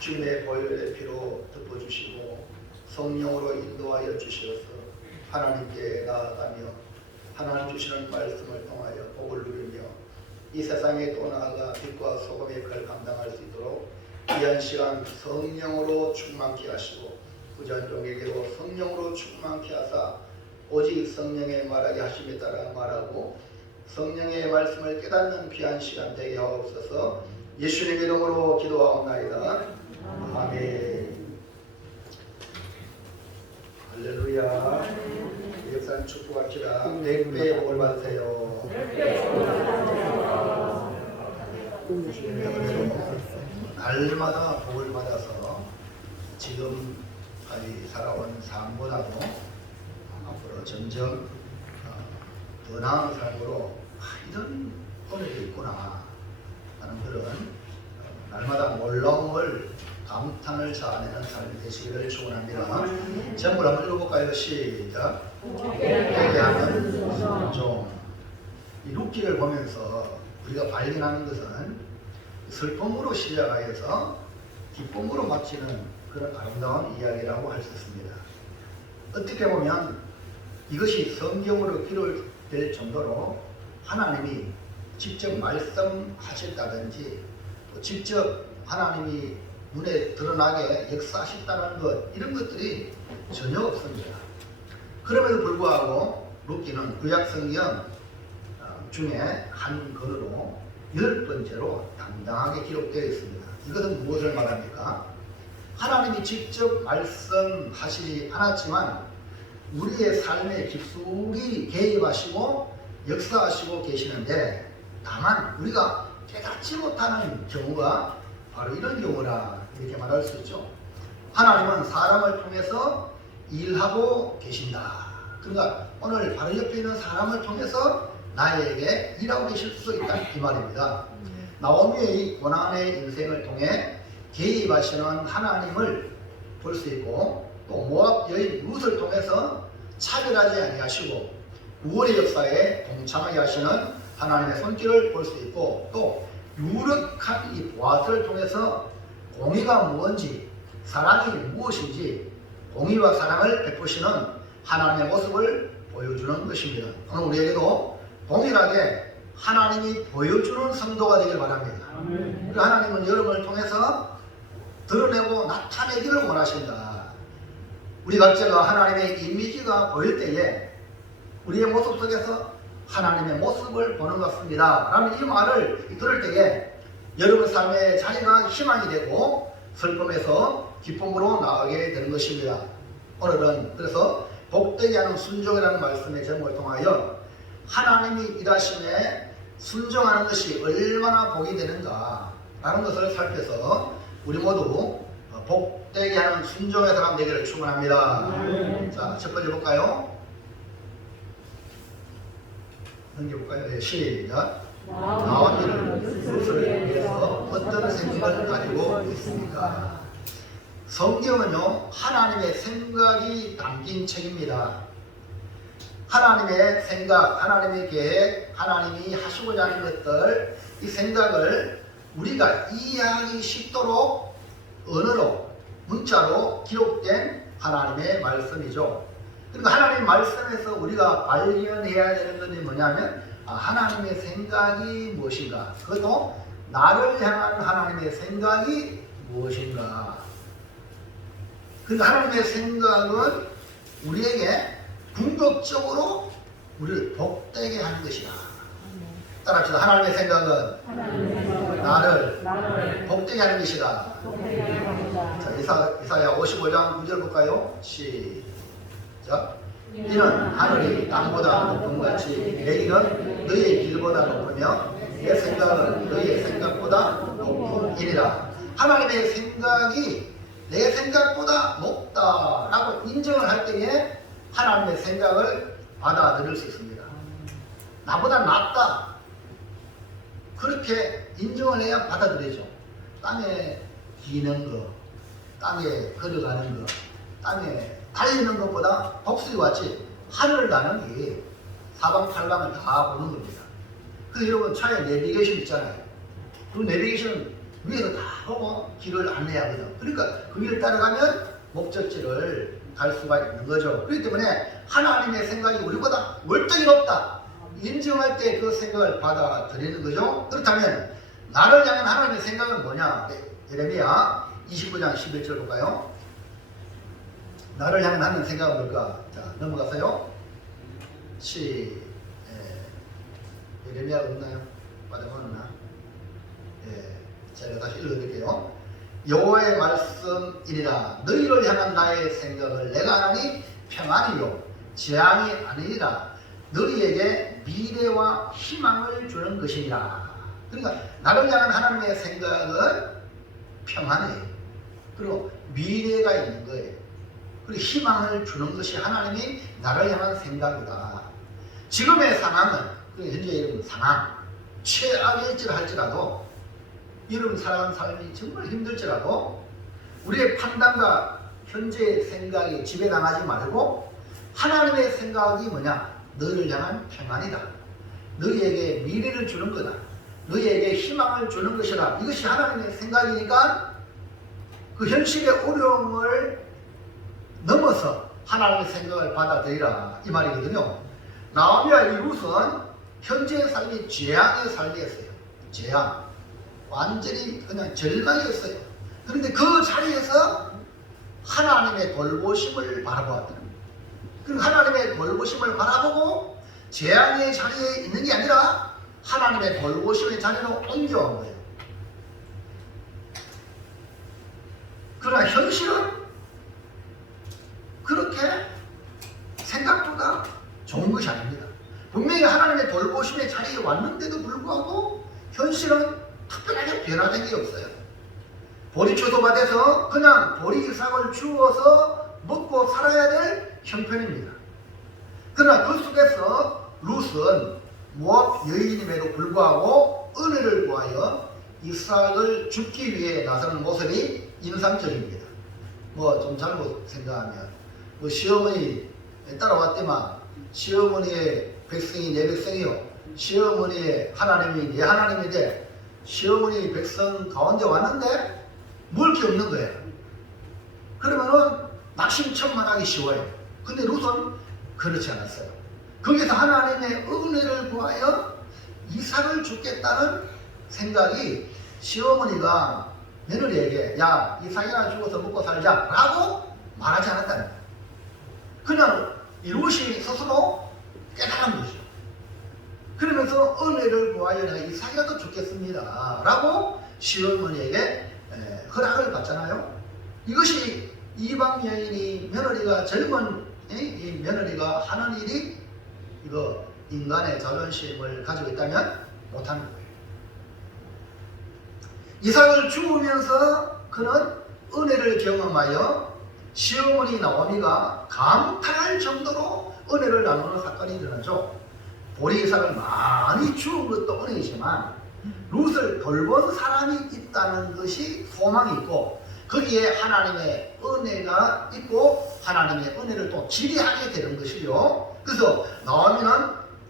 주님의 보혈의 피로 덮어주시고 성령으로 인도하여 주시어서 하나님께 나아가며 하나님 주시는 말씀을 통하여 복을 누리며 이 세상에 또 나아가 빛과 소금의 역할을 감당할 수 있도록 귀한 시간 성령으로 충만케 하시고 부전종에게도 성령으로 충만케 하사 오직 성령의 말하게 하심에 따라 말하고 성령의 말씀을 깨닫는 귀한 시간 되게 하옵소서. 예수님의 이름으로 기도하옵나이다. 아멘. 할렐루야. 역사님 축복합시다. 100배의 복을 받으세요. 날마다 복을 받아서 지금까지 살아온 삶보다도 앞으로 점점 더 나은 삶으로 이런 은혜도 있구나 하는 그런 날마다 놀라움을 감탄을 자아내는 삶이 되시기를 축원합니다. 전부 한번 읽어볼까요? 시작. 회개하는 순종. 이 룻기를 보면서 우리가 발견하는 것은 슬픔으로 시작하여서 기쁨으로 마치는 그런 아름다운 이야기라고 할 수 있습니다. 어떻게 보면 이것이 성경으로 기록될 정도로 하나님이 직접 말씀하셨다든지 또 직접 하나님이 눈에 드러나게 역사하셨다는 것, 이런 것들이 전혀 없습니다. 그럼에도 불구하고 룻기는 구약성경 중에 한 권으로 10번째로 당당하게 기록되어 있습니다. 이것은 무엇을 말합니까? 하나님이 직접 말씀하시지 않았지만 우리의 삶에 깊숙이 개입하시고 역사하시고 계시는데, 다만 우리가 깨닫지 못하는 경우가 바로 이런 경우라 이렇게 말할 수 있죠. 하나님은 사람을 통해서 일하고 계신다. 그러니까 오늘 바로 옆에 있는 사람을 통해서 나에게 일하고 계실 수 있다, 이 말입니다. 나오미의 고난의 인생을 통해 개입하시는 하나님을 볼 수 있고, 또 모압 여인 룻을 통해서 차별하지 아니하시고 구원의 역사에 동참하게 하시는 하나님의 손길을 볼 수 있고, 또 유력한 이 보아스를 통해서 공의가 무엇인지, 사랑이 무엇인지 공의와 사랑을 베푸시는 하나님의 모습을 보여주는 것입니다. 오늘 우리에게도 동일하게 하나님이 보여주는 성도가 되길 바랍니다. 그리고 하나님은 여러분을 통해서 드러내고 나타내기를 원하신다. 우리 각자가 하나님의 이미지가 보일 때에 우리의 모습 속에서 하나님의 모습을 보는 것 같습니다. 그러면 이 말을 들을 때에 여러분 삶의 자리가 희망이 되고 슬픔에서 기쁨으로 나아가게 되는 것입니다. 오늘은 그래서 복되게 하는 순종이라는 말씀의 제목을 통하여 하나님이 일하심에 순종하는 것이 얼마나 복이 되는가 라는 것을 살펴서 우리 모두 복되게 하는 순종의 사람 되기를 축원합니다. 자, 첫 번째 볼까요? 넘겨볼까요? 네, 시작. 나오미는 룻을 위해서 어떤 생각을 가지고 있습니까? 성경은요, 하나님의 생각이 담긴 책입니다. 하나님의 생각, 하나님의 계획, 하나님이 하시고자 하는 것들, 이 생각을 우리가 이해하기 쉽도록 언어로, 문자로 기록된 하나님의 말씀이죠. 그러니까 하나님 말씀에서 우리가 발견해야 되는 것이 뭐냐면, 하나님의 생각이 무엇인가, 그것도 나를 향한 하나님의 생각이 무엇인가. 그러니까 하나님의 생각은 우리에게 궁극적으로 우리를 복되게 하는 것이다. 따라합시다. 하나님의 생각은 나를 복되게 하는 것이다. 자, 이사야 55장 9절 볼까요? 시작. 이는 하늘이 땅보다 높은 같이 내 길은 너희의 길보다 높으며 내 생각은 너희의 생각보다 높고 말씀이니라. 하나님의 생각이 내 생각보다 높다라고 인정을 할 때에 하나님의 생각을 받아들일 수 있습니다. 나보다 낫다. 그렇게 인정을 해야 받아들이죠. 땅에 기는 거, 땅에 걸어가는 거, 땅에 달리는 것보다 독수리 같이 하늘을 나는 게 사방팔방을 다 보는 겁니다. 그래서 여러분 차에 내비게이션 있잖아요. 그 내비게이션은 위에서 다 보고 길을 안내하거든. 그러니까 그 길을 따라가면 목적지를 갈 수가 있는 거죠. 그렇기 때문에 하나님의 생각이 우리보다 월등히 높다 인정할 때 그 생각을 받아들이는 거죠. 그렇다면 나를 향한 하나님의 생각은 뭐냐? 예레미야 29장 11절 볼까요? 나를 향한 하나님의 생각은 뭘까? 자, 넘어가서요. 예레미야가 없나요? 빠져나왔나? 제가 다시 읽어드릴게요. 여호와의 말씀이니라. 너희를 향한 나의 생각을 내가 하나니 평안이요 재앙이 아니니라. 너희에게 미래와 희망을 주는 것이니라. 그러니까 나를 향한 하나님의 생각은 평안이에요. 그리고 미래가 있는 거예요. 그리고 희망을 주는 것이 하나님이 나를 향한 생각이다. 지금의 상황은, 현재 여러분 상황, 최악일지라 할지라도 여러분 살아가는 삶이 정말 힘들지라도 우리의 판단과 현재의 생각이 지배당하지 말고 하나님의 생각이 뭐냐? 너희를 향한 평안이다. 너희에게 미래를 주는 거다. 너희에게 희망을 주는 것이다. 이것이 하나님의 생각이니까 그 현실의 어려움을 넘어서 하나님의 생각을 받아들이라 이 말이거든요. 나오미와 이 룻은 현재의 삶이 재앙의 삶이었어요. 재앙. 완전히 그냥 절망이었어요. 그런데 그 자리에서 하나님의 돌보심을 바라보았다. 그리고 하나님의 돌보심을 바라보고 재앙의 자리에 있는 게 아니라 하나님의 돌보심의 자리로 옮겨온 거예요. 그러나 현실은 그렇게 생각보다 좋은 것이 아닙니다. 분명히 하나님의 돌보심의 자리에 왔는데도 불구하고 현실은 특별하게 변화된 게 없어요. 보리 초소밭에서 그냥 보리삭을 주워서 먹고 살아야 될 형편입니다. 그러나 그 속에서 룻은 모압 여인임에도 불구하고 은혜를 구하여 이삭을 죽기 위해 나서는 모습이 인상적입니다. 뭐 좀 잘못 생각하면 시어머니 따라왔더만 시어머니의 백성이 내 백성이요 시어머니의 하나님이 내 하나님인데 시어머니 백성 가운데 왔는데 먹을 게 없는 거예요. 그러면은 낙심천만하기 쉬워요. 근데 룻은 그렇지 않았어요. 거기서 하나님의 은혜를 구하여 이삭을 주겠다는 생각이 시어머니가 며느리에게 야 이삭이나 죽어서 먹고 살자 라고 말하지 않았다는 거예요. 그냥 이 룻이 스스로 깨달은 거죠. 그러면서 은혜를 구하여 내가 이삭이라도 죽겠습니다 라고 시어머니에게 허락을 받잖아요. 이것이 이방 여인이 며느리가 젊은 이 며느리가 하는 일이 이거 인간의 자존심을 가지고 있다면 못하는 거예요. 이삭을 주우면서 그는 은혜를 경험하여 시어머니 나오미가 감탄할 정도로 은혜를 나누는 사건이 일어나죠. 보리 이삭을 많이 주운 것도 은혜이지만 룻을 돌본 사람이 있다는 것이 소망이 있고 거기에 하나님의 은혜가 있고 하나님의 은혜를 또 기대하게 되는 것이요. 그래서 나오미는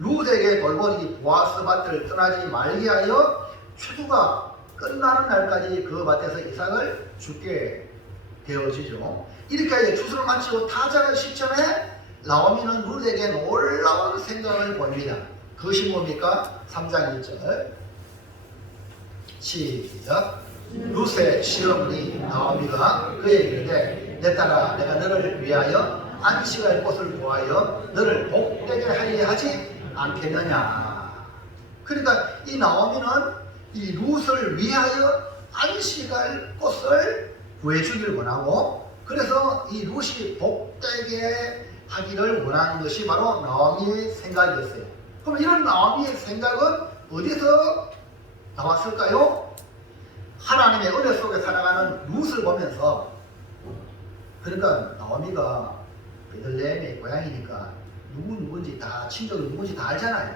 룻에게 돌본 이 보아스 밭을 떠나지 말게 하여 추수가 끝나는 날까지 그 밭에서 이삭을 죽게 되어지죠. 이렇게 하여 추수를 마치고 타작의 시점에 나오미는 룻에게 놀라운 생각을 보입니다. 그것이 뭡니까? 3장 1절 시작. 룻의 시어머니 나오미가 그에게 이르되 내 딸아 내가 너를 위하여 안식할 곳을 구하여 너를 복되게 하려 하지 않겠느냐. 그러니까 이 나오미는 이 룻을 위하여 안식할 곳을 구해주길 원하고 그래서 이 룻이 복되게 하기를 원하는 것이 바로 나오미의 생각이었어요. 그럼 이런 나오미의 생각은 어디서 나왔을까요? 하나님의 은혜 속에 살아가는 룻을 보면서, 그러니까 나오미가 베들레헴의 고향이니까 누군지 다, 친족이 누군지 다 알잖아요.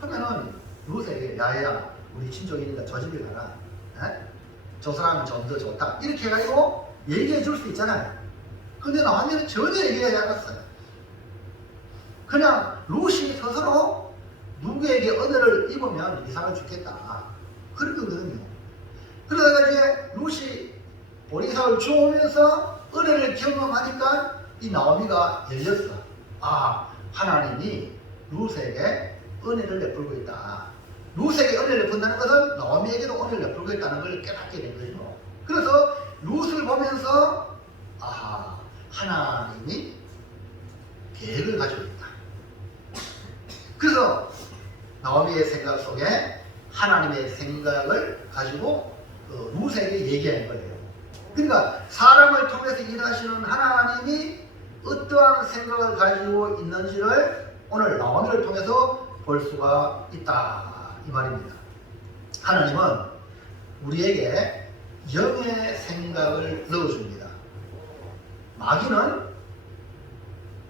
그러면은 룻에게 야야 우리 친족이니까 저 집에 가라, 에? 저 사람은 좀 더 좋다, 이렇게 해가지고 얘기해 줄 수 있잖아요. 근데 나오미는 전혀 얘기하지 않았어요. 그냥 룻이 스스로 누구에게 은혜를 입으면 이상을 죽겠다, 그런 거거든요. 그러다가 이제 룻이 보리삭을 주우면서 은혜를 경험하니까 이 나오미가 열렸어. 아, 하나님이 룻에게 은혜를 베풀고 있다. 룻에게 은혜를 베푼다는 것은 나오미에게도 은혜를 베풀고 있다는 걸 깨닫게 된 거죠. 그래서 룻을 보면서 아하, 하나님이 계획을 가지고 있다. 그래서 나오미의 생각 속에 하나님의 생각을 가지고 룻에게 얘기한 거예요. 그러니까 사람을 통해서 일하시는 하나님이 어떠한 생각을 가지고 있는지를 오늘 나오미를 통해서 볼 수가 있다, 이 말입니다. 하나님은 우리에게 영의 생각을 넣어줍니다. 마귀는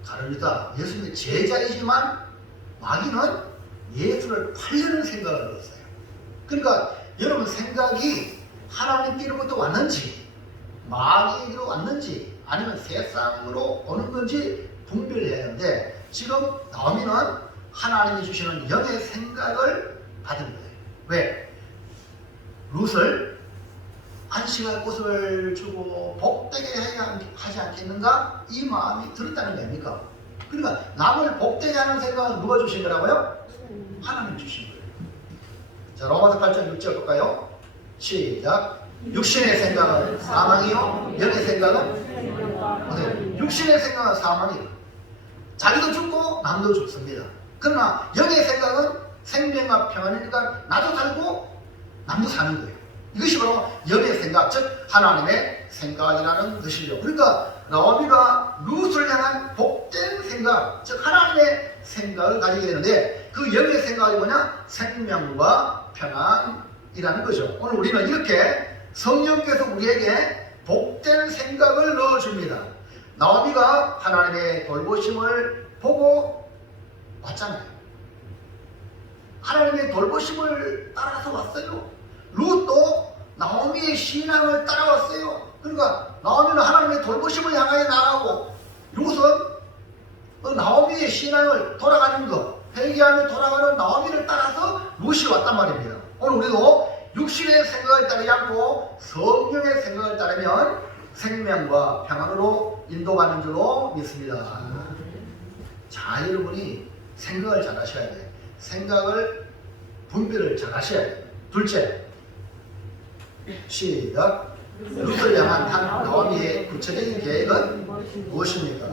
가룟유다 예수님의 제자이지만 마귀는 예수를 팔려는 생각을 넣었어요. 그러니까 여러분 생각이 하나님께로부터 왔는지 마귀에게로 왔는지 아니면 세상으로 오는 건지 분별해야 하는데, 지금 나오미는 하나님이 주시는 영의 생각을 받은 거예요. 왜? 룻을 안식할 곳을 주고 복되게 하지 않겠는가? 이 마음이 들었다는 거 아닙니까? 그러니까 남을 복되게 하는 생각은 누가 주신 거라고요? 하나님 주신 거예요. 자, 로마서 8장 6절 볼까요? 시작. 육신의 생각은 사망이요, 영의 생각은 육신의 생각은 사망이요. 자기도 죽고 남도 죽습니다. 그러나 영의 생각은 생명과 평안이니까 나도 살고 남도 사는 거예요. 이것이 바로 영의 생각, 즉 하나님의 생각이라는 것이죠. 그러니까 나오미가 룻을 향한 복된 생각, 즉 하나님의 생각을 가지게 되는데, 그 영의 생각이 뭐냐? 생명과 평안이라는 거죠. 오늘 우리는 이렇게 성령께서 우리에게 복된 생각을 넣어줍니다. 나오미가 하나님의 돌보심을 보고 왔잖아요. 하나님의 돌보심을 따라서 왔어요. 룻도 나오미의 신앙을 따라왔어요. 그러니까 나오미는 하나님의 돌보심을 향하여 나가고, 룻은 나오미의 신앙을 돌아가는 것, 회개하며 돌아가는 나오미를 따라서 룻이 왔단 말입니다. 오늘 우리도 육신의 생각을 따르지 않고 성령의 생각을 따르면 생명과 평안으로 인도받는 줄로 믿습니다. 자, 여러분이 생각을 잘 하셔야 돼요. 생각을 분별을 잘 하셔야 돼요. 둘째, 시작. 룻을 향한 나오미의 구체적인 계획은 무엇입니까?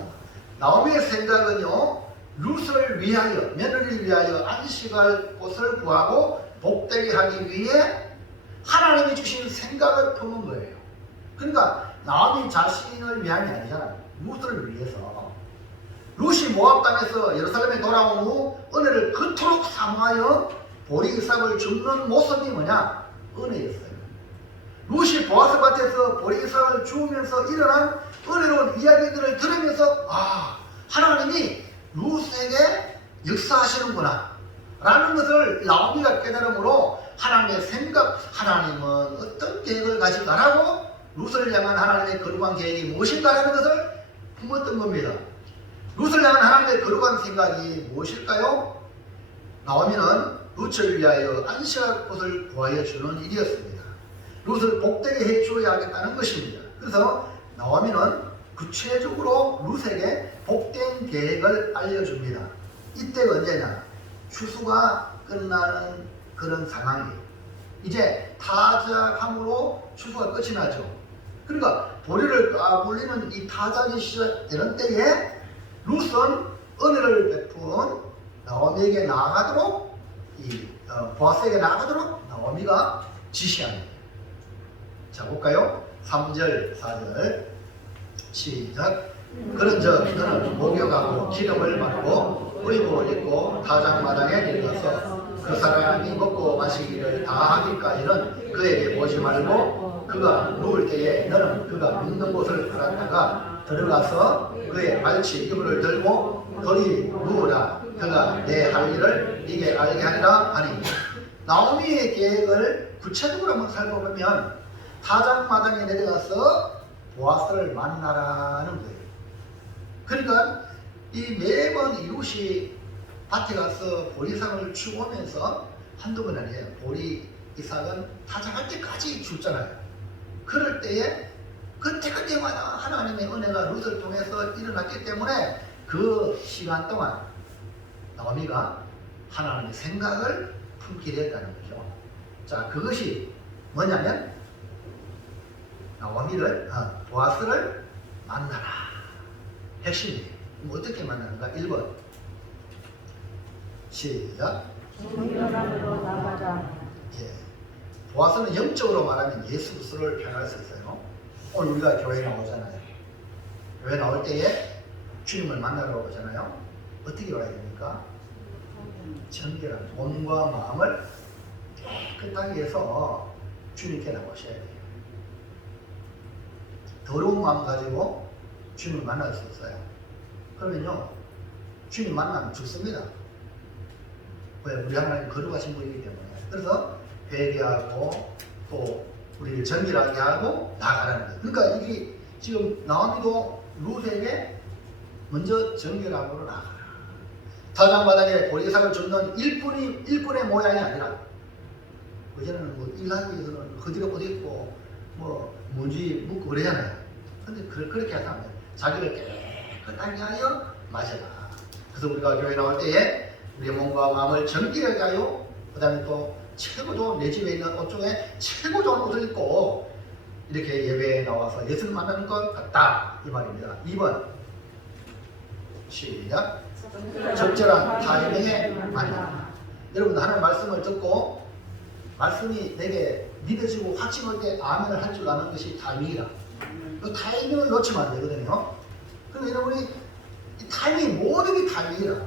나오미의 생각은요, 룻을 위하여, 며느리를 위하여 안식할 곳을 구하고 복되게 하기 위해 하나님이 주신 생각을 품은 거예요. 그러니까 나오미 자신을 위한 게 아니잖아요. 룻을 위해서. 룻이 모압 땅에서 예루살렘에 돌아온 후 은혜를 그토록 사모하여 보리삭을 줍는 모습이 뭐냐? 은혜였어요. 룻이 보아스 밭에서 보리삭을 주우면서 일어난 은혜로운 이야기들을 들으면서 아, 하나님이 룻에게 역사하시는구나 라는 것을 나오미가 깨달음으로 하나님의 생각, 하나님은 어떤 계획을 가지고가라고 룻을 향한 하나님의 거룩한 계획이 무엇인가라는 것을 품었던 겁니다. 룻을 향한 하나님의 거룩한 생각이 무엇일까요? 나오미는 룻을 위하여 안식할 곳을 구하여 주는 일이었습니다. 룻을 복되게 해주어야 하겠다는 것입니다. 그래서 나오미는 구체적으로 룻에게 복된 계획을 알려줍니다. 이때가 언제냐? 추수가 끝나는 그런 상황이에요. 이제 타작함으로 추수가 끝이 나죠. 그러니까 보리를 까불리는 이 타작이 시작되는 때에 룻은 은혜를 베푼 나오미에게 나아가도록 보아스에게 나아가도록 나오미가 지시합니다. 자, 볼까요? 3절 4절 시작. 그런즉 너는 목욕하고 기름을 바르고 의복을 입고 타작마당에 내려가서 그 사람이 먹고 마시기를 다 하기까지는 그에게 오지 말고 그가 누울 때에 너는 그가 눕는 곳을 알았다가 들어가서 그의 말치 이불을 들고 거기 누우라. 그가 내 할 일을 네게 알게 하리라 하니. 나오미의 계획을 구체적으로 한번 살펴보면 타작마당에 내려가서 보아스를 만나라는 거예요. 그러니까 이 매번 이웃이 밭에 가서 보리상을 주고 오면서 한두 번 아니에요. 보리 이삭은 타작할 때까지 줬잖아요. 그럴 때에 그때마다 하나님의 은혜가 룻을 통해서 일어났기 때문에 그 시간 동안 나오미가 하나님의 생각을 품게 됐다는 거죠. 자, 그것이 뭐냐면 나오미를 보아스를 만나라. 핵심이에요. 그럼 어떻게 만나는가? 1번 시작. 정결함으로 나가라. 예. 보아스는 영적으로 말하면 예수 그리스도를 표현할 수 있어요. 오늘 우리가 교회 나오잖아요. 교회 나올 때에 주님을 만나러 오잖아요. 어떻게 와야 됩니까? 정결한 몸과 마음을 깨끗하게 해서 주님께 나오셔야 돼요. 더러운 마음 가지고 주님을 만날 수 없어요. 그러면요, 주님 만나면 죽습니다. 왜? 우리 하나님 거룩하신 분이기 때문에. 그래서 회개하고 또 우리를 정결하게 하고 나가라는 거예요. 그러니까 이게 지금 나오미도 룻에게 먼저 정결함으로 나가라. 타작마당에 보리삭을 줍는 일꾼의 모양이 아니라, 그전에는 뭐 일하기 위해서는 허리가 어디 있고 뭐 문지 묻고 그러잖아요. 근데 그렇게 하면 자기를 깨끗하게 하여 마셔라. 그래서 우리가 교회 나올 때에 우리의 몸과 마음을 정결하게 하여, 그 다음에 또 최고 좋은, 내 집에 있는 옷 중에 최고 좋은 옷을 입고 이렇게 예배에 나와서 예수를 만나는 것 같다, 이 말입니다. 2번 시작. 적절한 타이밍에 만나. 여러분, 하나님 말씀을 듣고 말씀이 내게 믿어지고 확신할 때 아멘을 할 줄 아는 것이 타이밍이다. 그 타이밍을 놓치면 안 되거든요. 그럼 여러분이 이 타이밍, 모든 게 타이밍이다.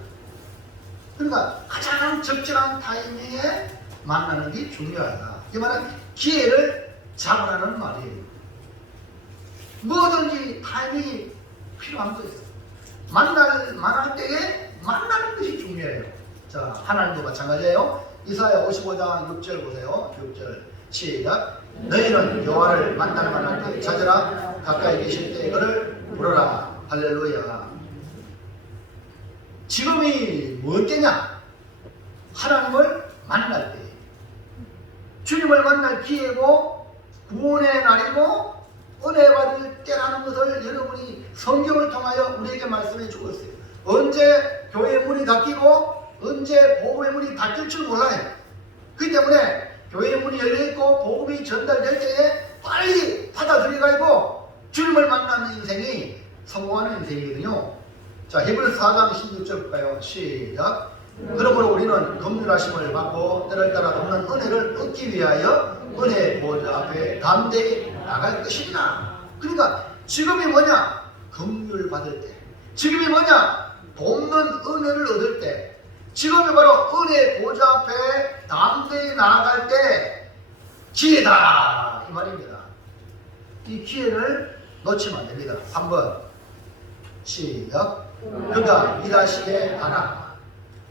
그러니까 가장 적절한 타이밍에 만나는 게 중요하다. 이 말은 기회를 잡으라는 말이에요. 뭐든지 타이밍이 필요한 거예요. 만날 때에 만나는 것이 중요해요. 자, 하나님도 마찬가지예요. 이사야 55장 6절 보세요. 6절 시작. 너희는 여호와를 만날 때 찾으라. 가까이 계실 때 그를 부르라. 할렐루야. 지금이 뭐 때냐? 하나님을 만날 때, 주님을 만날 기회고 구원의 날이고 은혜 받을 때라는 것을 여러분이 성경을 통하여 우리에게 말씀해 주고 있어요. 언제 교회의 문이 닫히고 언제 복음의 문이 닫힐 줄 몰라요. 그렇기 때문에 교회의 문이 열려있고 복음이 전달될 때에 빨리 받아들여가지고 주님을 만나는 인생이 성공하는 인생이거든요. 자, 히브리서 4장 16절 볼까요? 시작. 그러므로 우리는 긍휼하심을 받고 때를 따라 돕는 은혜를 얻기 위하여 은혜의 보좌 앞에 담대히 나갈 것이다. 그러니까 지금이 뭐냐? 긍휼 받을 때. 지금이 뭐냐? 돕는 은혜를 얻을 때. 지금이 바로 은혜의 보좌 앞에 담대히 나아갈 때 기회다, 이 말입니다. 이 기회를 놓치면 안 됩니다. 3번 시작. 그가 일하시게 하라.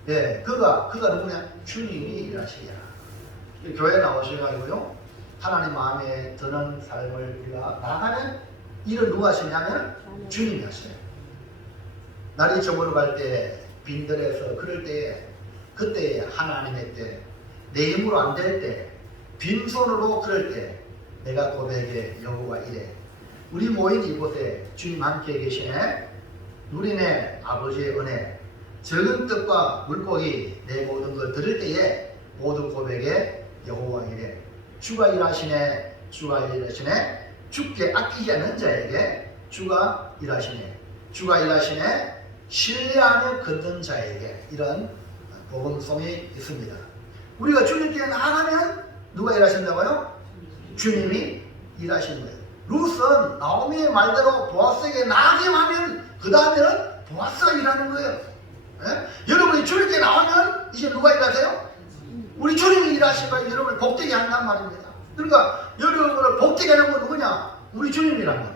예, 그가 누구냐? 주님이 일하시게 하라. 교회 나오셔가지고요, 하나님 마음에 드는 삶을 우리가 나가면 일을 누가 하시냐면 주님이 하셔요. 날이 저물어갈 때, 빈들에서 그럴 때, 그때 하나님의 때, 내 힘으로 안 될 때, 빈손으로 그럴 때 내가 고백해 여호와 이래. 우리 모인 이곳에 주님 함께 계시네. 누리네 아버지의 은혜, 적은 떡과 물고기 내 모든 걸 들을 때에 모든 고백에 여호와 이래. 주가 일하시네, 주가 일하시네. 주께 아끼지 않는 자에게 주가 일하시네, 주가 일하시네. 신뢰하며 걷는 자에게. 이런 복음송이 있습니다. 우리가 주님께 나가면 누가 일하신다고요? 주님이 일하시는 거예요. 룻은 나오미의 말대로 보아스에게 나가게 하면 그 다음에는 보아스가 일하는 거예요. 예? 여러분이 주님께 나오면 이제 누가 일하세요? 우리 주님이 일하시고 여러분을 복되게 한단 말입니다. 그러니까 여러분을 복되게 하는 건 누구냐? 우리 주님이란 말이에요.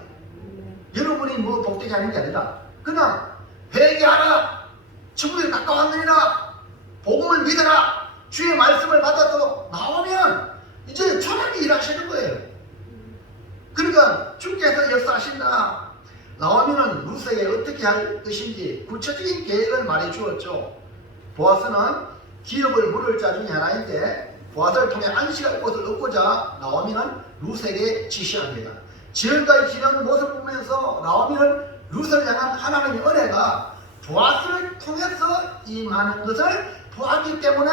여러분이 뭐 복되게 하는 게 아니라 그냥 회개하라, 천국에 가까웠느니라, 복음을 믿어라, 주의 말씀을 받아서 나오면 이제 주님이 일하시는 거예요. 그러니까 주께서 역사하신다. 나오면은 루스에게 어떻게 할 것인지 구체적인 계획을 말해 주었죠. 보아스는 기업을 물을 자 중에 하나인데 보아스를 통해 안식할 곳을 얻고자 나오미는 루스에게 지시합니다. 지금까지 지난 모습을 보면서 나오미는 루스를 향한 하나님의 은혜가 보아스를 통해서 임하는 것을 보았기 때문에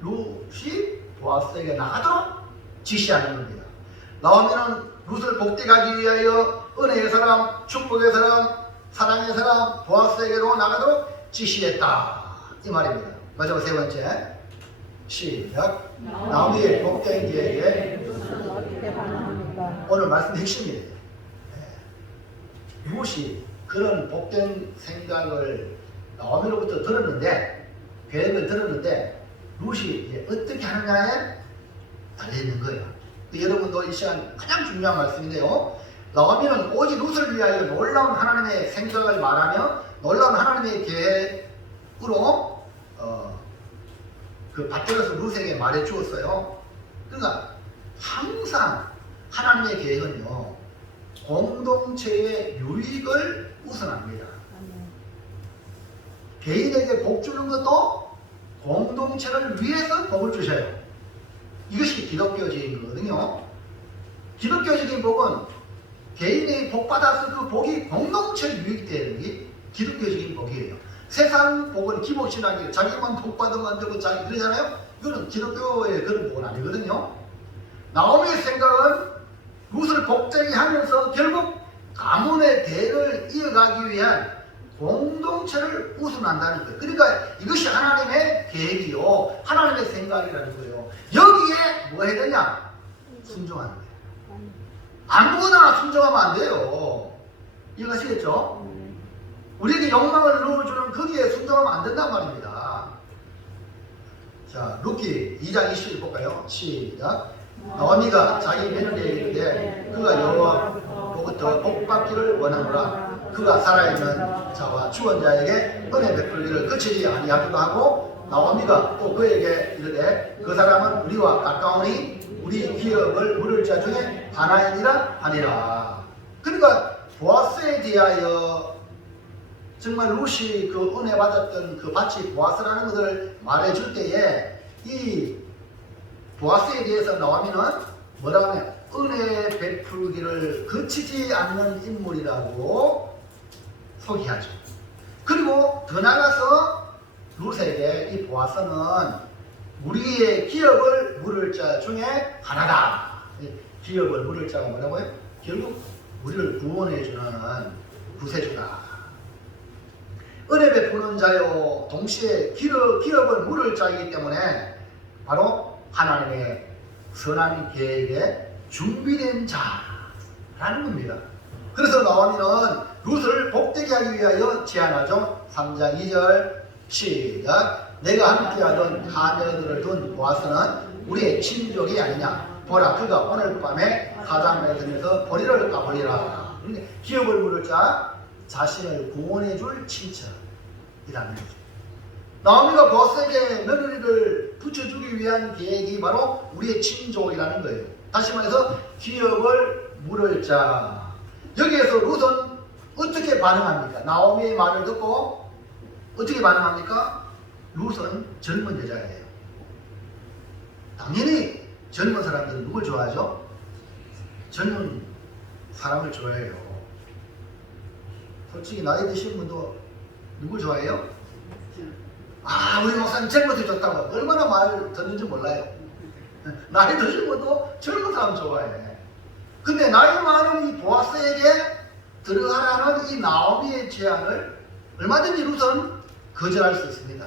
루시 보아스에게 나가도록 지시하는 겁니다. 나오미는 루스를 복되게 하기 위하여 은혜의 사람, 축복의 사람, 사랑의 사람 보아스에게로 나가도록 지시했다. 이 말입니다. 마지막 세 번째 시작. 나오미의 복된 계획에 어떻게 반응합니까? 오늘 말씀의 핵심이에요. 룻이 그런 복된 생각을 나오미로부터 들었는데, 계획을 들었는데 룻이 이제 어떻게 하느냐에 달려있는 거예요. 여러분도 이 시간 가장 중요한 말씀인데요. 나오미는 오직 룻을 위하여 놀라운 하나님의 생각을 말하며 놀라운 하나님의 계획으로 그 밭들어서 룻에게 말해 주었어요. 그러니까 항상 하나님의 계획은요, 공동체의 유익을 우선합니다. 개인에게 복 주는 것도 공동체를 위해서 복을 주셔요. 이것이 기독교적인 거거든요. 기독교적인 복은 개인이 복 받아서 그 복이 공동체 유익되는 게 기독교적인 복이에요. 세상 복은 기복신앙이에요. 자기만 복 받으면 되고 자기 그러잖아요. 이거는 기독교의 그런 복은 아니거든요. 나오미의 생각은 룻을 복되게 하면서 결국 가문의 대를 이어가기 위한 공동체를 우선한다는 거예요. 그러니까 이것이 하나님의 계획이요, 하나님의 생각이라는 거예요. 여기에 뭐 해야 되냐? 순종하는 거예요. 아무거나 순종하면 안 돼요. 이해가시겠죠? 우리에게 욕망을 넣어주는 거기에 순종하면 안 된단 말입니다. 자, 룻기 2장 20절 볼까요? 시작. 나오미가 자기 며느리에게 이르되 그가 여호와로부터 복받기를 원하노라. 그가 살아있는 자와 죽은 자에게 은혜 베풀기를 그치지 아니하기도 하고, 나오미가 또 그에게 이르되 그 사람은 우리와 가까우니 우리 기업을 물을 자 중에 하나이니라 하니라. 그러니까 보아스에 대하여 정말 룻이 그 은혜 받았던 그 밭이 보아스라는 것을 말해줄 때에 이 보아스에 대해서 나오미는 뭐라고 하냐? 은혜 베풀기를 그치지 않는 인물이라고 소개하죠. 그리고 더 나아가서 룻에게 이 보아스는 우리의 기업을 물을 자 중에 하나다. 기업을 물을 자가 뭐라고요? 결국 우리를 구원해주는 구세주다. 은혜 베푸는 자요, 동시에 기업을 물을 자이기 때문에 바로 하나님의 선한 계획에 준비된 자라는 겁니다. 그래서 나오미는 룻을 복되게 하기 위하여 제안하죠. 3장 2절 시작. 내가 함께하던 하녀들을 둔 보아스는 우리의 친족이 아니냐. 보라, 그가 오늘 밤에 가장에서 보리를 까버리라. 기업을 물을 자, 자신을 구원해 줄 친척이라는 거죠. 나오미가 보아스에게 며느리를 붙여주기 위한 계획이 바로 우리의 친족이라는 거예요. 다시 말해서 기업을 물을 자. 여기에서 룻은 어떻게 반응합니까? 나오미의 말을 듣고 어떻게 반응합니까? 룻은 젊은 여자예요. 당연히 젊은 사람들은 누굴 좋아하죠? 젊은 사람을 좋아해요. 솔직히 나이 드신 분도 누굴 좋아해요? 아, 우리 목사님 젊어서 좋다고 얼마나 말 듣는지 몰라요. 나이 드신 분도 젊은 사람 좋아해. 근데 나이 많은 이 보아스에게 들어가라는 이 나오미의 제안을 얼마든지 룻은 거절할 수 있습니다.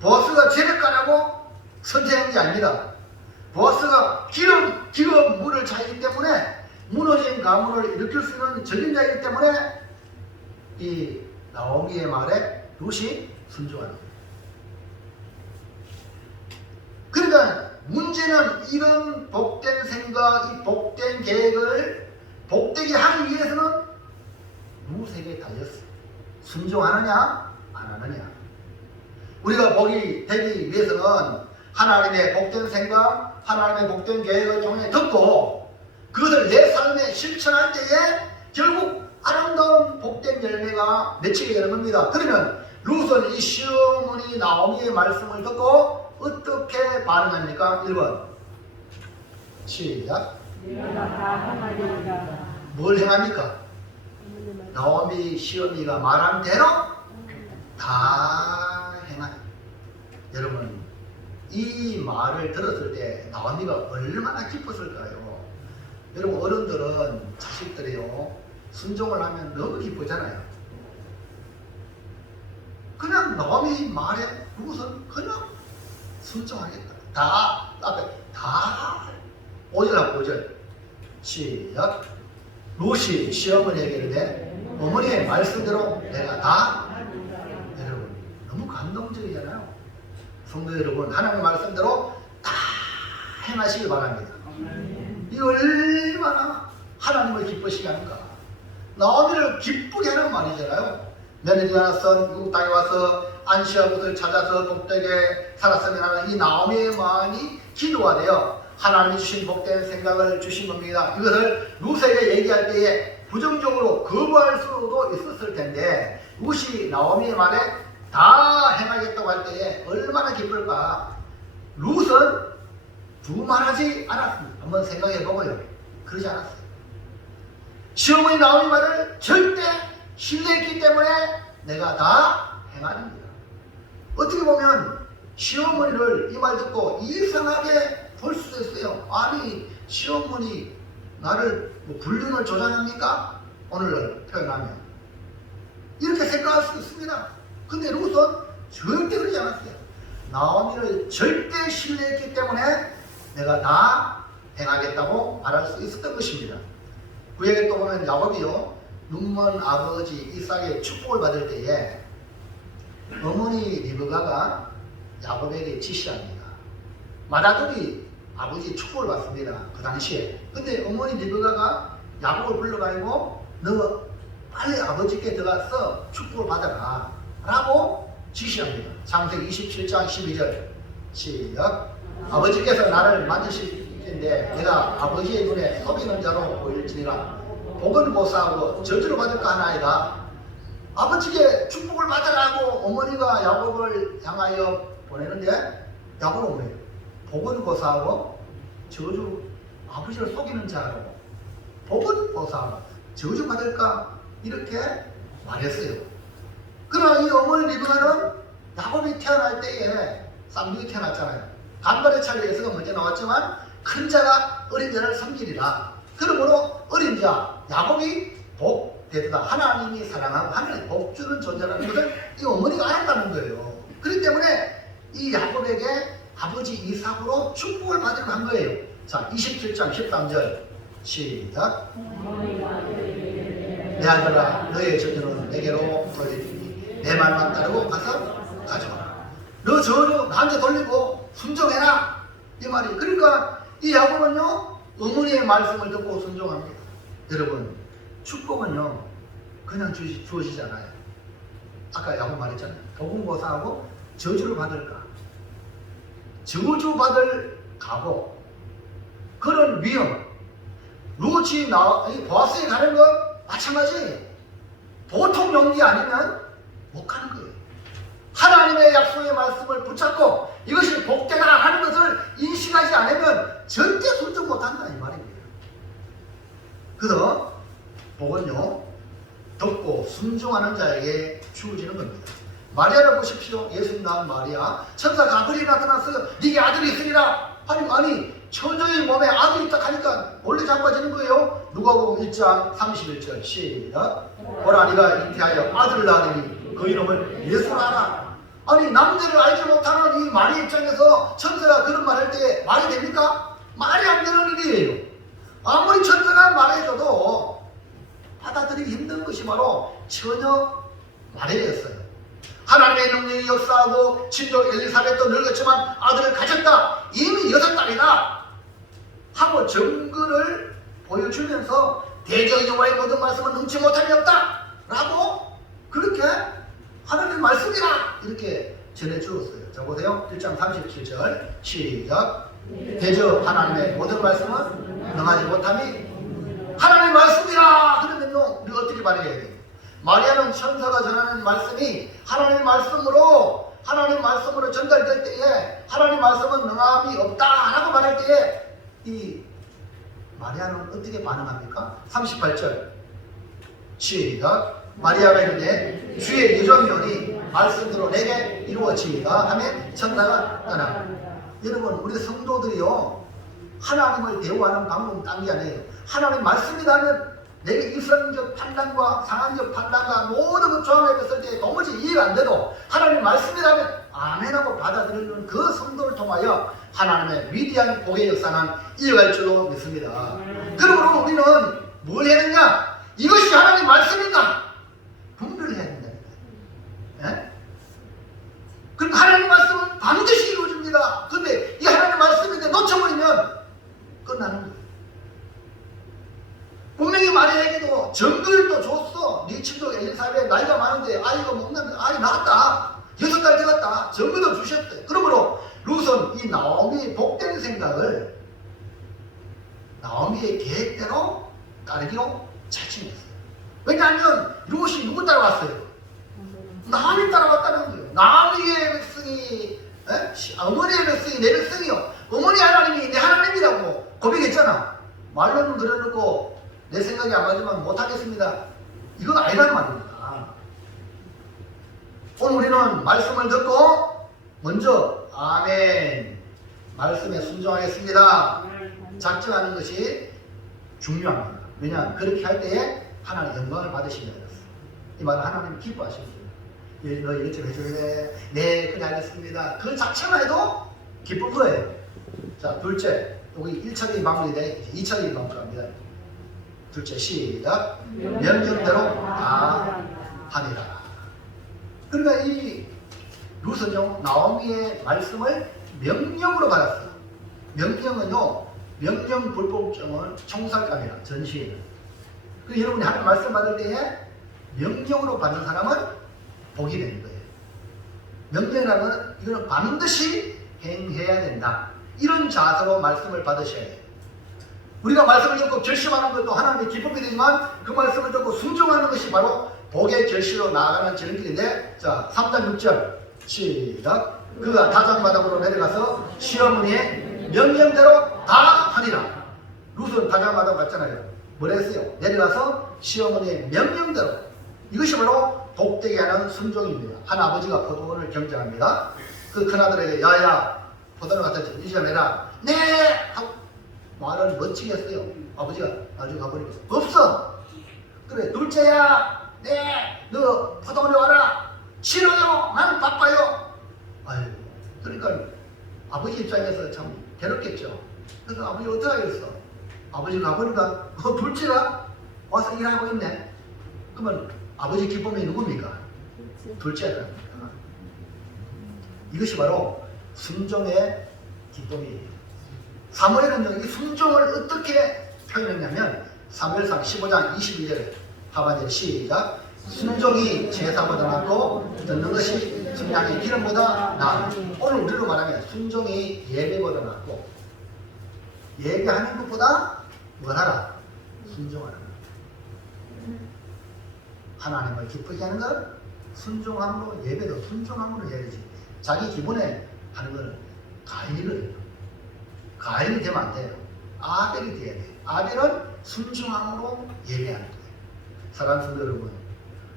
보아스가 재력가라고 선택한 게 아닙니다. 보아스가 기업 물을 자이기 때문에 무너진 가문을 일으킬 수 있는 전임자이기 때문에 이 나오미의 말에 룻이 순종하는 거예요. 그러니까 문제는 이런 복된 생각, 이 복된 계획을 복되게 하기 위해서는 루세에게 달렸어. 순종하느냐 안 하느냐. 우리가 복이 되기 위해서는 하나님의 복된 생각, 하나님의 복된 계획을 통해 듣고 그것을 내 삶에 실천할 때에 결국 아름다운 복된 열매가 맺히게 되는 겁니다. 그러면 룻은 이 시어머니 나오미의 말씀을 듣고 어떻게 반응합니까? 1번 시작. 내가 다 하나님이다. 뭘 행합니까? 나오미 시어미가 말한 대로 다 행합니다. 여러분 이 말을 들었을 때 나오미가 얼마나 기뻤을까요? 여러분 어른들은 자식들이요 순종을 하면 너무 기쁘잖아요. 그냥 나오미 말에 룻은 그냥 순종하겠다. 다 앞에 다 5절하고 5절 시작. 룻이 시어머니에게 이르되 어머니의 말씀대로 내가 다. 여러분 너무 감동적이잖아요. 성도 여러분 하나님의 말씀대로 다 행하시길 바랍니다. 이 얼마나 하나님을 기쁘시게 하는가. 나오미를 기쁘게 하는 말이잖아요. 며느리가 선 미국 땅에 와서 안시아봇을 찾아서 복되게 살았으면 하는 이 나오미의 마음이 기도가 되어 하나님이 주신 복된 생각을 주신 겁니다. 이것을 룻에게 얘기할 때에 부정적으로 거부할 수도 있었을 텐데 룻이 나오미의 말에 다 행하겠다고 할 때에 얼마나 기쁠까. 룻은 두말하지 않았습니다. 한번 생각해 보고요. 그러지 않았어요. 시어머니 나오미 말을 절대 신뢰했기 때문에 내가 다 행하랍니다. 어떻게 보면 시어머니를 이 말 듣고 이상하게 볼 수도 있어요. 아니 시어머니 나를 뭐 불륜을 조장합니까? 오늘 표현하면 이렇게 생각할 수 있습니다. 근데 룻은 절대 그러지 않았어요. 나오미를 절대 신뢰했기 때문에 내가 다 행하겠다고 말할 수 있었던 것입니다. 구약에 또 보면 야곱이요 눈먼 아버지 이삭의 축복을 받을 때에 어머니 리브가가 야곱에게 지시합니다. 맏아들이 아버지 축복을 받습니다. 그 당시에. 근데 어머니 리브가가 야곱을 불러가지고 너 빨리 아버지께 들어가서 축복을 받아라 라고 지시합니다. 창세기 27장 12절 시작. 아버지께서 나를 만지실 텐데 내가 아버지의 눈에 속이는 자로 보일지니라. 복은 고사하고 저주를 받을까 하나이다. 아버지께 축복을 받으라고 어머니가 야곱을 향하여 보내는데 야곱은 뭐예요? 복은 고사하고 저주, 아버지를 속이는 자로 복은 고사하고 저주 받을까 이렇게 말했어요. 그러나 이 어머니 리브가는 야곱이 태어날 때에 쌍둥이 태어났잖아요. 간발의 차례에서가 먼저 나왔지만 큰 자가 어린 자를 섬기리라. 그러므로 어린 자 야곱이 복되다. 하나님이 사랑하고 하나님 복주는 존재라는 것을 이 어머니가 알았다는 거예요. 그렇기 때문에 이 야곱에게 아버지 이삭으로 축복을 받으려고 한 거예요. 자 27장 13절 시작. 내 아들아 너의 저주는 내게로 돌리니 내 말만 따르고 가서 가져와라. 너 저주 나한테 돌리고 순종해라 이 말이. 그러니까 이 야곱은요 어머니의 말씀을 듣고 순종합니다. 여러분 축복은요 그냥 주어지지 않아요. 아까 야곱 말했잖아요. 복은 고사하고 저주를 받을까. 저주 받을 각오 그런 위험. 룻이 보아스에 가는 것 마찬가지. 보통 용기 아니면 못 가는 거예요. 하나님의 약속의 말씀을 붙잡고 이것이 복되다 하는 것을 인식하지 않으면 절대 순종 못한다 이 말입니다. 그래서 복은요 듣고 순종하는 자에게 주어지는 겁니다. 마리아를 보십시오. 예수님 낳은 마리아. 천사 가브리엘이 나타나서 네게 아들이 있으리라. 아니 처녀의 몸에 아들이 있다 하니까 원래 자빠지는 거예요. 누가복음 1장 31절 시작. 보라 네가 잉태하여 아들을 낳으리니 그 이름을 예수라 하라. 아니 남들을 알지 못하는 이 마리아 입장에서 천사가 그런 말 할 때 말이 됩니까? 말이 안 되는 일이에요. 아무리 천사가 말해줘도 받아들이기 힘든 것이 바로 처녀 마리아였어요. 하나님의 능력이 역사하고 친족 엘리사벳도 늙었지만 아들을 가졌다. 이미 6달이다. 하고 증거를 보여주면서 대저 여호와의 모든 말씀은 능치 못함이 없다. 라고 그렇게 하나님의 말씀이다. 이렇게 전해주었어요. 자 보세요. 1장 37절 시작. 대저 하나님의 모든 말씀은 능하지 못함이 하나님의 말씀이라. 그러면요 우리가 어떻게 말해야 돼요? 마리아는 천사가 전하는 말씀이 하나님의 말씀으로 전달될 때에 하나님의 말씀은 능함이 없다라고 말할 때에 이 마리아는 어떻게 반응합니까? 38절 시작. 마리아가 이르되 주의 여종이오니 말씀대로 내게 이루어지이다 하며 천사가 떠나. 여러분 우리 성도들이요 하나님을 대우하는 방법은 딴 게 아니에요. 하나님 말씀이라면 내게 이성적 판단과 상황적 판단과 모든 것 조합해봤을 때 도무지 이해가 안 돼도 하나님 말씀이라면 아멘하고 받아들이는 그 성도를 통하여 하나님의 위대한 복의 역사는 이어갈 줄로 믿습니다. 그러므로 우리는 뭘 해야 되냐? 이것이 하나님 말씀인가? 분별을 해야 된다니까. 예? 그러니까 하나님 말씀은 반드시 이루어집니다. 근데 이 하나님 말씀인데 놓쳐버리면 끝나는 거예요. 분명히 마리아에게도 증거를 또 줬어. 네 친족 엘리사벳 나이가 많은데 아이가 없는데 아이 낳았다. 6달 되었다. 증거도 주셨대. 그러므로 룻은 이 나오미의 복된 생각을 나오미의 계획대로 따르기로 자칭했어요. 왜냐하면 룻이 누구 따라왔어요? 나오미 따라왔다는 거예요. 나오미의 백성이 어머니의 백성이 내 백성이요. 어머니 하나님이 내 하나님이라고 고백했잖아. 말로는 그려놓고 내 생각이 안 맞으면 못하겠습니다. 이건 아니란 말입니다. 오늘 우리는 말씀을 듣고 먼저 아멘 말씀에 순종하겠습니다. 작정하는 것이 중요합니다. 왜냐하면 그렇게 할 때에 하나님 영광을 받으시면 되겠어요. 이 말은 하나님 기뻐하십니다. 너 이것저것 해줘야 돼. 네 그래 알겠습니다. 그 자체만 해도 기쁠 거예요. 자 둘째 여기 1차적인 마무리돼 2차적인 마무리합니다. 둘째 시작. 명령대로 다 하니라. 그러니까 이 룻은요 나오미의 말씀을 명령으로 받았어요. 명령은요 명령 불법정은 총살감이라 전시회는. 그 여러분이 하나님 말씀 받을 때에 명령으로 받는 사람은 복이 되는 거예요. 명령이라는 것은 이거는 반드시 행해야 된다. 이런 자세로 말씀을 받으셔야 해요. 우리가 말씀을 듣고 결심하는 것도 하나님의 기쁨이 되지만 그 말씀을 듣고 순종하는 것이 바로 복의 결실로 나아가는 지름길인데 자 3장 6절 시작. 그가 다장마당으로 내려가서 시어머니의 명령대로 다 하니라. 룻은 다장마당 갔잖아요. 뭘 했어요? 내려가서 시어머니의 명령대로. 이것이 바로 복되게 하는 순종입니다. 한 아버지가 포도원을 경작합니다. 그 큰아들에게 야야 포도원 갖다 주시자매라. 네! 하고 말을 멋지게 했어요. 아버지가 나중에 가보니까 없어. 그래 둘째야 네 너 포도원에 와라. 싫어요. 나는 바빠요. 아유 그러니까 아버지 입장에서 참 괴롭겠죠. 그래서 아버지 어떻게 하겠어? 아버지 가보니까 둘째가 와서 일하고 있네. 그러면 아버지 기쁨이 누굽니까? 둘째는. 이것이 바로 순종의 기쁨이에요. 사무엘은 이 순종을 어떻게 표현했냐면 사무엘상 15장 22절에 하반절 시작. 순종이 제사보다 낫고 듣는 것이 순양의 기름보다 나아. 오늘 우리로 말하면 순종이 예배보다 낫고 예배하는 것보다 뭘 하라? 순종하는 것. 하나님을 기쁘게 하는 것 순종함으로 예배도 순종함으로 해야 되지. 자기 기분에 하는 건 가인이거든요. 가인이 되면 안 돼요. 아벨이 돼야 돼요. 아벨은 순종함으로 예배하는 거예요. 사랑하는 성도 여러분,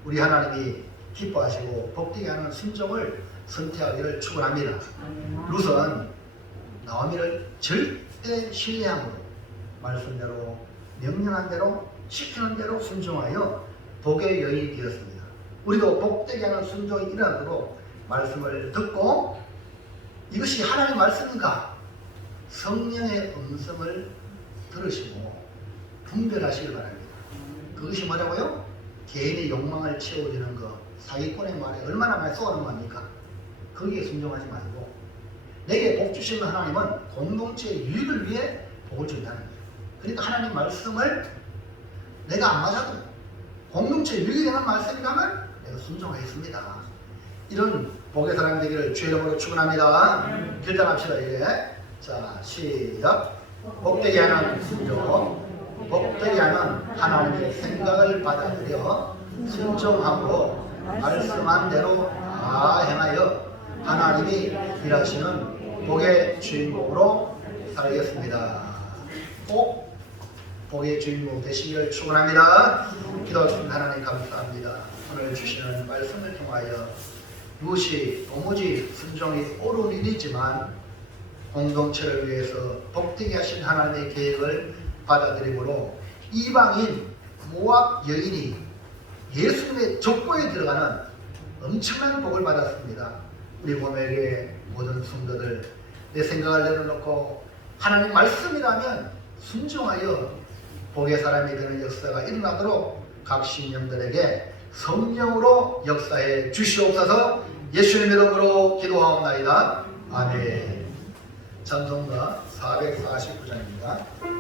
우리 하나님이 기뻐하시고 복되게 하는 순종을 선택하기를 축원합니다. 룻은 나오미를 절대 신뢰함으로 말씀대로 명령한 대로 시키는 대로 순종하여 복의 여인이 되었습니다. 우리도 복되게 하는 순종이 일어나도록 말씀을 듣고 이것이 하나님의 말씀인가? 성령의 음성을 들으시고 분별하시길 바랍니다. 그것이 뭐라고요? 개인의 욕망을 채워주는 것, 사기꾼의 말에 얼마나 많이 쏘아는 겁니까? 거기에 순종하지 말고 내게 복 주시는 하나님은 공동체의 유익을 위해 복을 준다는 거예요. 그러니까 하나님 말씀을 내가 안 맞아도 공동체의 유익이 되는 말씀이라면 내가 순종하겠습니다. 이런 복의 사람이 되기를 주의 이름으로 축원합니다. 결단합시다. 이제 자 시작. 복되게 하는 순종, 복되게 하는 하나님의 생각을 받아들여 순종하고 말씀한 대로 다 행하여 하나님이 일하시는 복의 주인공으로 살겠습니다. 꼭 복의 주인공 되시기를 축원합니다. 기도하신 하나님 감사합니다. 오늘 주시는 말씀을 통하여 이것이 도무지 순종이 옳은 일이지만 공동체를 위해서 복되게 하신 하나님의 계획을 받아들이므로 이방인 모압 여인이 예수님의 족보에 들어가는 엄청난 복을 받았습니다. 우리 보배의 모든 성도들 내 생각을 내려놓고 하나님 말씀이라면 순종하여 복의 사람이 되는 역사가 일어나도록 각 신령들에게 성령으로 역사해 주시옵소서. 예수님 이름으로 기도하옵나이다. 아멘. 찬송가 449장입니다.